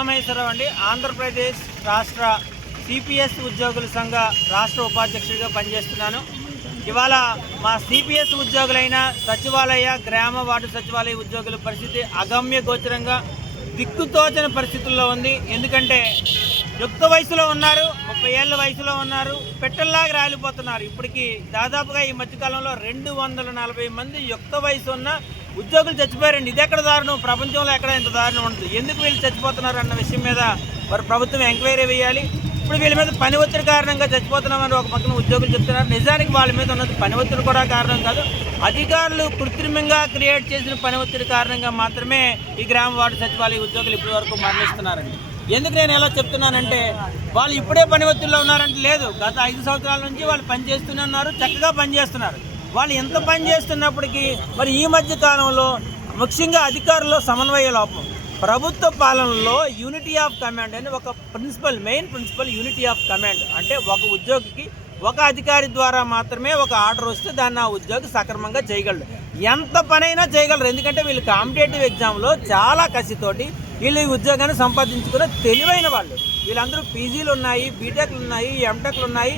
ఉమామహేశ్వరరావు అండి. ఆంధ్రప్రదేశ్ రాష్ట్ర సిపిఎస్ ఉద్యోగుల సంఘ రాష్ట్ర ఉపాధ్యక్షుడిగా పనిచేస్తున్నాను. ఇవాళ మా సిపిఎస్ ఉద్యోగులైన సచివాలయ, గ్రామ వార్డు సచివాలయ ఉద్యోగుల పరిస్థితి అగమ్య గోచరంగా దిక్కుతోచని పరిస్థితుల్లో ఉంది. ఎందుకంటే యుక్త వయసులో ఉన్నారు, 30 ఏళ్ళ వయసులో ఉన్నారు, పెట్టల్లాగా రాలిపోతున్నారు. ఇప్పటికీ దాదాపుగా ఈ మధ్యకాలంలో 240 మంది యుక్త వయసు ఉన్న ఉద్యోగులు చచ్చిపోయారండి. ఇది ఎక్కడ దారుణం? ప్రపంచంలో ఎక్కడ ఇంత దారుణం ఉండదు. ఎందుకు వీళ్ళు చచ్చిపోతున్నారు అన్న విషయం మీద మరి ప్రభుత్వం ఎంక్వైరీ వేయాలి. ఇప్పుడు వీళ్ళ మీద పని ఒత్తిడి కారణంగా చచ్చిపోతున్నామని ఒక పక్కన ఉద్యోగులు చెప్తున్నారు. నిజానికి వాళ్ళ మీద ఉన్నది పని ఒత్తిడి కూడా కారణం కాదు, అధికారులు కృత్రిమంగా క్రియేట్ చేసిన పని ఒత్తిడి కారణంగా మాత్రమే ఈ గ్రామ వార్డు సచివాలయ ఉద్యోగులు ఇప్పటి వరకు మరణిస్తున్నారండి. ఎందుకు నేను ఎలా చెప్తున్నానంటే, వాళ్ళు ఇప్పుడే పని ఒత్తిడిలో ఉన్నారంటే లేదు, గత 5 సంవత్సరాల నుంచి వాళ్ళు పనిచేస్తూనే ఉన్నారు, చక్కగా పనిచేస్తున్నారు. వాళ్ళు ఎంత పని చేస్తున్నప్పటికీ మరి ఈ మధ్య కాలంలో ముఖ్యంగా అధికారుల్లో సమన్వయ లోపం. ప్రభుత్వ పాలనలో యూనిటీ ఆఫ్ కమాండ్ అని ఒక main principle unity of command అంటే ఒక ఉద్యోగికి ఒక అధికారి ద్వారా మాత్రమే ఒక ఆర్డర్ వస్తే దాన్ని ఆ ఉద్యోగి సక్రమంగా చేయగలరు. ఎంత పనైనా చేయగలరు. ఎందుకంటే వీళ్ళు కాంపిటేటివ్ ఎగ్జామ్లో చాలా కసితోటి వీళ్ళు ఈ ఉద్యోగాన్ని సంపాదించుకున్న తెలివైన వాళ్ళు. వీళ్ళందరూ పీజీలు ఉన్నాయి, బీటెక్లు ఉన్నాయి, ఎంటెక్లు ఉన్నాయి.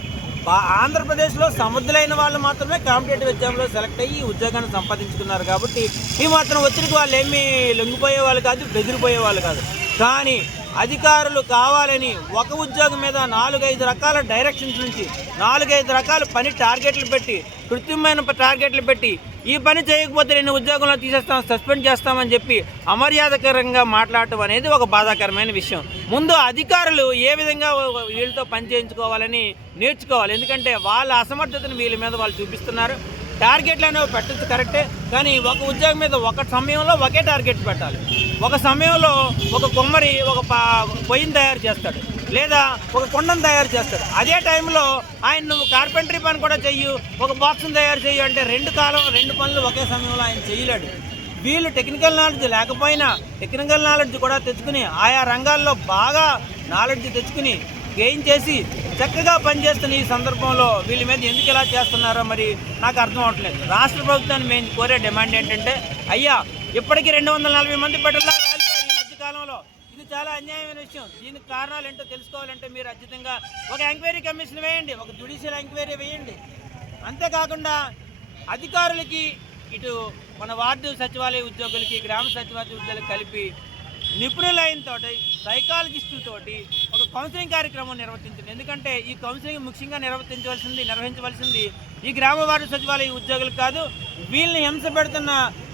ఆంధ్రప్రదేశ్లో సముద్రులైన వాళ్ళు మాత్రమే కాంపిటేటివ్ ఎగ్జామ్లో సెలెక్ట్ అయ్యి ఈ ఉద్యోగాన్ని సంపాదించుకున్నారు. కాబట్టి ఈ మాత్రం ఒత్తిడికి వాళ్ళు ఏమీ లొంగిపోయే వాళ్ళు కాదు, బెదిరిపోయే వాళ్ళు కాదు. కానీ అధికారులు కావాలని ఒక ఉద్యోగం మీద 4-5 రకాల డైరెక్షన్స్ నుంచి 4-5 రకాల పని టార్గెట్లు పెట్టి, కృత్రిమమైన టార్గెట్లు పెట్టి, ఈ పని చేయకపోతే నేను ఉద్యోగంలో తీసేస్తాం, సస్పెండ్ చేస్తామని చెప్పి అమర్యాదకరంగా మాట్లాడటం అనేది ఒక బాధాకరమైన విషయం. ముందు అధికారులు ఏ విధంగా వీళ్ళతో పని చేయించుకోవాలని నేర్చుకోవాలి. ఎందుకంటే వాళ్ళ అసమర్థతను వీళ్ళ మీద వాళ్ళు చూపిస్తున్నారు. టార్గెట్లు అనేవి పెట్టచ్చు కరెక్టే, కానీ ఒక ఉద్యోగం మీద ఒక సమయంలో ఒకే టార్గెట్ పెట్టాలి. ఒక సమయంలో ఒక కుమ్మరి ఒక పొయ్యిని తయారు చేస్తాడు, లేదా ఒక కుండను తయారు చేస్తాడు. అదే టైంలో ఆయన నువ్వు కార్పెంటరీ పని కూడా చెయ్యు, ఒక బాక్స్ని తయారు చెయ్యు అంటే రెండు పనులు ఒకే సమయంలో ఆయన చేయలేడు. వీళ్ళు టెక్నికల్ నాలెడ్జ్ లేకపోయినా టెక్నికల్ నాలెడ్జ్ కూడా తెచ్చుకుని ఆయా రంగాల్లో బాగా నాలెడ్జ్ తెచ్చుకుని గెయిన్ చేసి చక్కగా పనిచేస్తున్న ఈ సందర్భంలో వీళ్ళ మీద ఎందుకు ఇలా చేస్తున్నారో మరి నాకు అర్థం అవట్లేదు. రాష్ట్ర ప్రభుత్వాన్ని మేము కోరే డిమాండ్ ఏంటంటే, అయ్యా ఇప్పటికీ 240 మంది పెట్టలా రాలిపోయారు ఈ మధ్యకాలంలో. ఇది చాలా అన్యాయమైన విషయం. దీనికి కారణాలు ఏంటో తెలుసుకోవాలంటే మీరు ఖచ్చితంగా ఒక ఎంక్వైరీ కమిషన్ వేయండి, ఒక జ్యుడిషియల్ ఎంక్వైరీ వేయండి. అంతేకాకుండా అధికారులకి, ఇటు మన వార్డు సచివాలయ ఉద్యోగులకి, గ్రామ సచివాలయ ఉద్యోగులకు కలిపి నిపుణులైనతో సైకాలజిస్టులతోటి ఒక కౌన్సిలింగ్ కార్యక్రమం నిర్వహించండి. ఎందుకంటే ఈ కౌన్సిలింగ్ ముఖ్యంగా నిర్వహించవలసింది ఈ గ్రామ వార్డు సచివాలయ ఉద్యోగులకు కాదు, వీళ్ళని హింస పెడుతున్న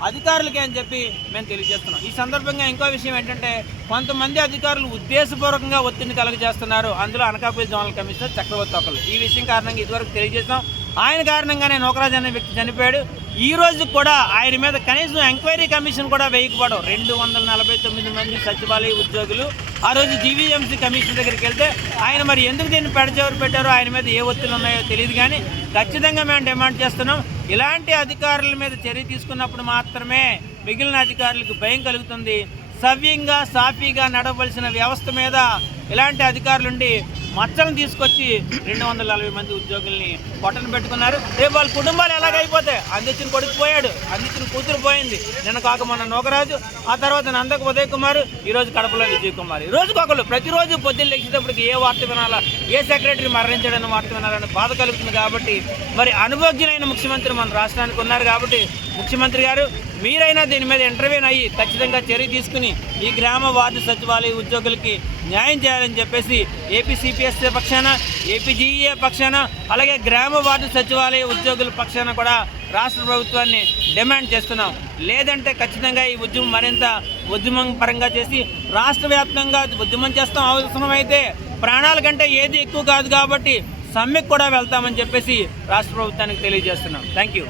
అధికారులకే అని చెప్పి మేము తెలియజేస్తున్నాం. ఈ సందర్భంగా ఇంకో విషయం ఏంటంటే, కొంతమంది అధికారులు ఉద్దేశపూర్వకంగా ఒత్తిడిని కలుగజేస్తున్నారు. అందులో అనకాపల్లి జోనల్ కమిషనర్ చక్రవర్తి ఒకళ్ళు. ఈ విషయం కారణంగా ఇదివరకు తెలియజేస్తాం. ఆయన కారణంగానే నోకరాజు అనే వ్యక్తి చనిపోయాడు. ఈ రోజు కూడా ఆయన మీద కనీసం ఎంక్వైరీ కమిషన్ కూడా వేయకపోవడం. 249 మంది సచివాలయ ఉద్యోగులు ఆ రోజు జీవీఎంసీ కమిషన్ దగ్గరికి వెళ్తే ఆయన మరి ఎందుకు దీన్ని పెడచెవరు పెట్టారో, ఆయన మీద ఏ ఒత్తిళ్ళు ఉన్నాయో తెలియదు. కానీ ఖచ్చితంగా మేము డిమాండ్ చేస్తున్నాం, ఇలాంటి అధికారుల మీద చర్య తీసుకున్నప్పుడు మాత్రమే మిగిలిన అధికారులకు భయం కలుగుతుంది. సవ్యంగా సాఫీగా నడవలసిన వ్యవస్థ మీద ఇలాంటి అధికారులుండి మచ్చలను తీసుకొచ్చి 240 మంది ఉద్యోగుల్ని పొట్టను పెట్టుకున్నారు. రేపు వాళ్ళ కుటుంబాలు ఎలాగైపోతాయి? అందించిన కొడుకు పోయాడు, అందించిన కూతురు పోయింది. నిన్న కాక మన నోకరాజు, ఆ తర్వాత నందక ఉదయ్ కుమార్, ఈరోజు కడపలో విజయ్ కుమార్. రోజుకొకరు ప్రతిరోజు పొద్దున్న లేచేటప్పటికి ఏ వార్త వినాలా, ఏ సెక్రటరీ మరణించాడన్న వార్త వినాలని బాధ కలుగుతుంది. కాబట్టి మరి అనుభవజ్ఞులైన ముఖ్యమంత్రి మన రాష్ట్రానికి ఉన్నారు. కాబట్టి ముఖ్యమంత్రి గారు మీరైనా దీని మీద ఇంటర్వ్యూన్ అయ్యి ఖచ్చితంగా చర్య తీసుకుని ఈ గ్రామ వార్డు సచివాలయ ఉద్యోగులకి న్యాయం చేయాలని చెప్పేసి ఏపీ సిపిఎస్ పక్షాన, ఏపీజీఏ పక్షాన, అలాగే గ్రామ వార్డు సచివాలయ ఉద్యోగుల పక్షాన కూడా రాష్ట్ర ప్రభుత్వాన్ని డిమాండ్ చేస్తున్నాం. లేదంటే ఖచ్చితంగా ఈ ఉద్యమం మరింత ఉద్యమం పరంగా చేసి రాష్ట్ర వ్యాప్తంగా ఉద్యమం చేస్తాం. అవసరమైతే ప్రాణాల కంటే ఏది ఎక్కువ కాదు కాబట్టి సమ్మెకు కూడా వెళ్తామని చెప్పేసి రాష్ట్ర ప్రభుత్వానికి తెలియజేస్తున్నాం. Thank you.